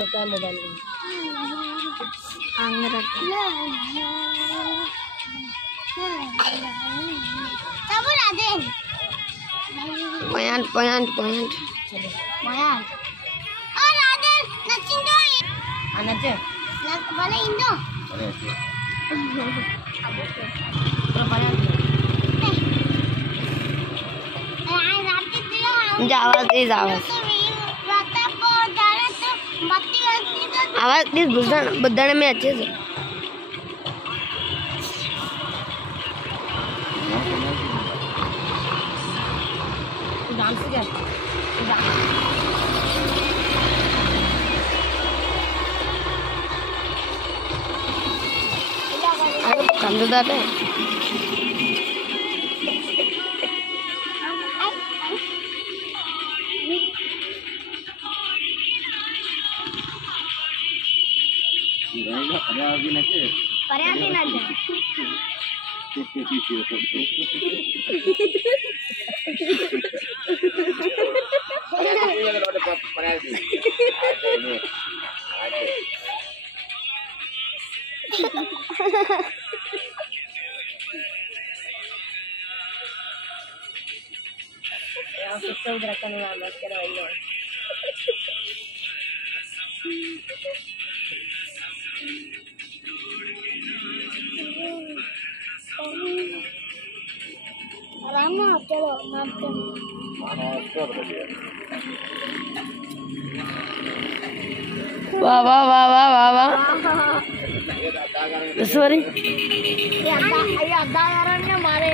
देता है मोबाइल में। पॉइंट पॉइंट पॉइंट नचे आवाज प्लीज आवाज प्लीज बुद्धन में अच्छे से। डांस कर कंददार है चलो वाह वाह वाह वाह वाह वाह सॉरी मारे